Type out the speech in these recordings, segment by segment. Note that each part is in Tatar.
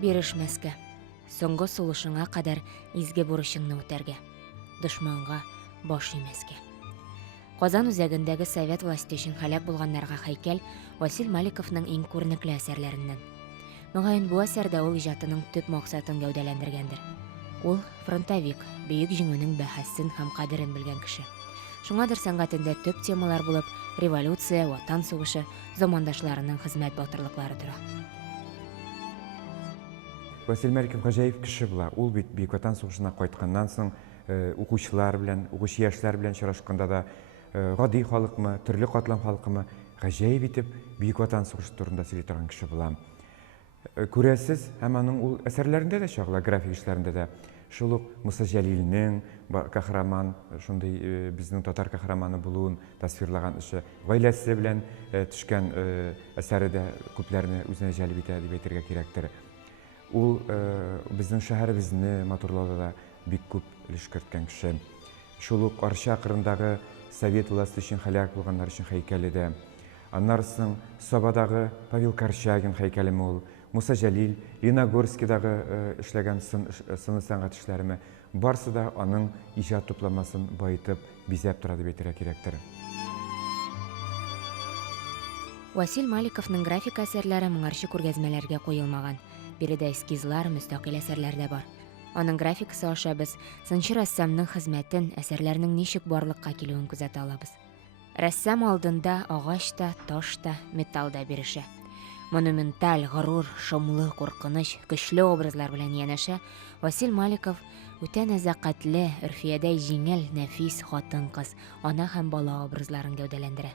Бирешмәскә. Соңгы сулышыңа кадәр изге бурычыңны үтәргә. Дошманга баш имәскә. Казан үзәгендәге совет власте өчен һәлак булганнарга һәйкәл Васил Маликовның иң күренекле әсәрләреннән. Мөгаен бу әсәрдә ул иҗатының төп максатын гәүдәләндергәндер. Ул фронтовик, бөек җиңүнең бәһасен һәм кадерен белгән кеше. Шуңадыр сәнгатендә төп темалар булып революция, ватан сугышы, замандашларының хезмәт батырлыклары тора. Васил Маликов гаҗәеп кеше була. Ул бит Бөек Ватан сугышына кайтканнан соң укучылар белән, укучы яшьләр белән очрашканда да гади халыкмы, төрле катлам халкымы гаҗәеп итеп Бөек Ватан сугышы турында сөйли торган кеше була. Күрәсез, һәм аның ул әсәрләрендә дә чагыла, график эшләрендә дә. Шул ук Муса Җәлилнең каһарман, шундый безнең татар каһарманы булуын тасвирлаган эше, гаиләсе белән төшкән әсәре дә күпләрне үзенә җәлеп итә дип әйтергә кирәктер. Ул безнең шәһәребезне матурлауда да бик күп өлеш керткән кеше. Шул ук Арча акырындагы совет власты өчен һәлак булганнар өчен һәйкәле дә. Аннан соң Сабадагы Павел Корчагин һәйкәлеме ул, Муса Җәлил, Леногорскидагы эшләгән сыны сәнгать эшләреме, барысы да аның иҗат тупламасын баетып, бизәп тора дип әйтергә кирәктер. Васил Маликовның график әсәрләре моңарчы күргәзмәләргә куелмаган. Биредә эскизлар, мөстәкыйль әсәрләр дә бар. Аның графикасы аша без сынчы рәссамның хезмәтен, әсәрләрнең ничек барлыкка килүен күзәтә алабыз. Рәссам алдында агач та, таш та, металл да бирешә. Монументаль, горур, шомлы, куркыныч, көчле образлар белән янәшә, Васил Маликов үтә нәзакәтле, өрфиядә җиңел, нәфис хатын-кыз, ана һәм бала образларын гәүдәләндерә.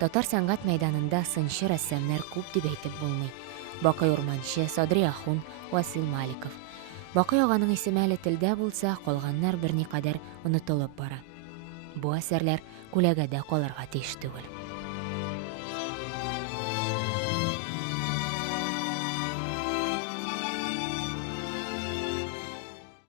Татар сәнгать мәйданында сынчы рәссамнар күп дип әйтеп булмый. Бакый Урманчы, Садри Ахун, Васил Маликов. Бакый аганың исеме әле телдә булса, калганнар берникадәр онытылып бара. Бу әсәрләр күләгәдә калырга тиеш түгел.